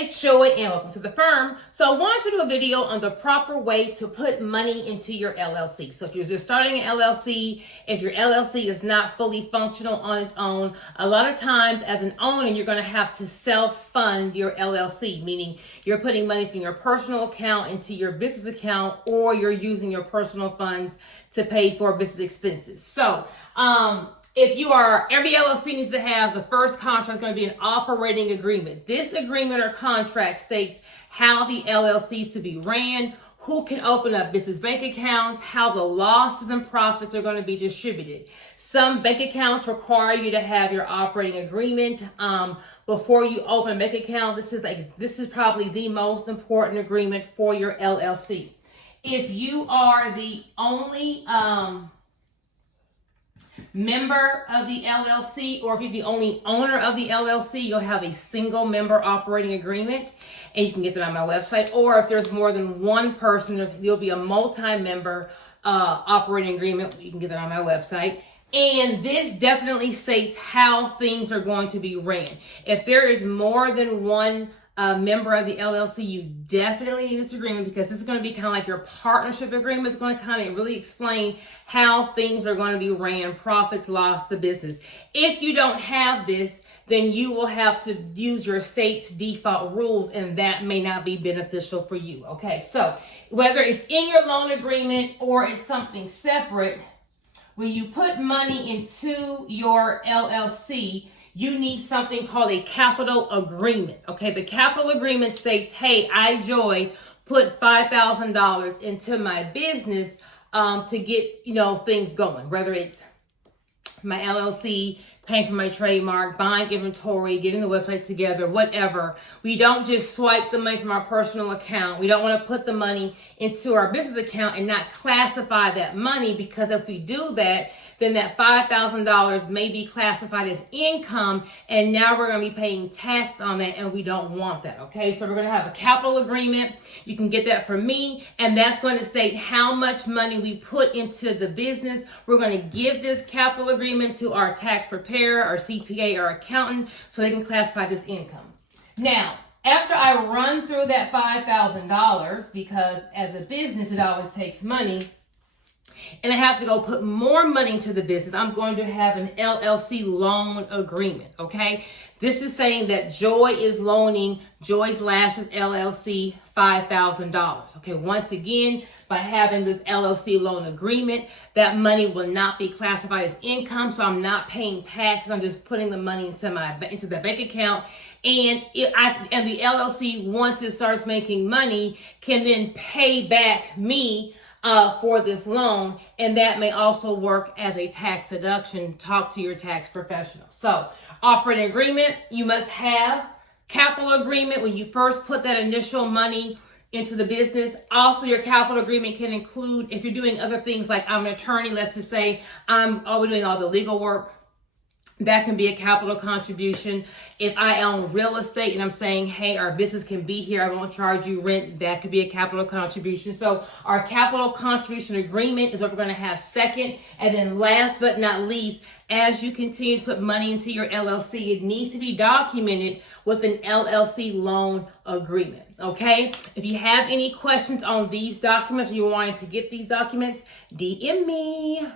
it's Joy and welcome to the firm. So I wanted to do a video on the proper way to put money into your LLC. So if you're just starting an LLC, if your LLC is not fully functional on its own, a lot of times as an owner, you're going to have to self-fund your LLC, meaning you're putting money from your personal account into your business account, or you're using your personal funds to pay for business expenses. So, every LLC needs to have, the first contract is going to be an operating agreement. This agreement or contract states how the LLC is to be ran, who can open up business bank accounts, how the losses and profits are going to be distributed. Some bank accounts require you to have your operating agreement before you open a bank account. This is probably the most important agreement for your LLC. If you are the only member of the LLC, or if you're the only owner of the LLC, you'll have a single member operating agreement, and you can get that on my website. Or if there's more than one person, there'll be a multi-member operating agreement. You can get that on my website. And this definitely states how things are going to be ran. If there is more than one member of the LLC, you definitely need this agreement, because this is going to be kind of like your partnership agreement. It's going to kind of really explain how things are going to be ran, profits, loss, the business. If you don't have this, then you will have to use your state's default rules, and that may not be beneficial for you. Okay, so whether it's in your loan agreement or it's something separate, when you put money into your LLC, you need something called a capital agreement. Okay, the capital agreement states, hey, I, Joy, put $5,000 into my business to get, things going, whether it's my LLC, paying for my trademark, buying inventory, getting the website together, whatever. We don't just swipe the money from our personal account. We don't want to put the money into our business account and not classify that money, because if we do that, then that $5,000 may be classified as income, and now we're going to be paying tax on that, and we don't want that. Okay, so we're going to have a capital agreement. You can get that from me, and that's going to state how much money we put into the business. We're going to give this capital agreement to our tax preparer, our CPA, or accountant, so they can classify this income. Now, after I run through that $5,000, because as a business, it always takes money, and I have to go put more money into the business, I'm going to have an LLC loan agreement, okay? This is saying that Joy is loaning Joy's Lashes LLC $5,000, okay? Once again, by having this LLC loan agreement, that money will not be classified as income, so I'm not paying taxes. I'm just putting the money into the bank account, and the LLC, once it starts making money, can then pay back me for this loan, and that may also work as a tax deduction. Talk to your tax professional. So, operating agreement, you must have. Capital agreement, when you first put that initial money into the business. Also, your capital agreement can include, if you're doing other things, like I'm an attorney, let's just say we're doing all the legal work, that can be a capital contribution. If I own real estate and I'm saying, hey, our business can be here, I won't charge you rent, that could be a capital contribution. So our capital contribution agreement is what we're going to have second. And then last but not least, as you continue to put money into your LLC, it needs to be documented with an LLC loan agreement. Okay? If you have any questions on these documents, or you're wanting to get these documents, DM me.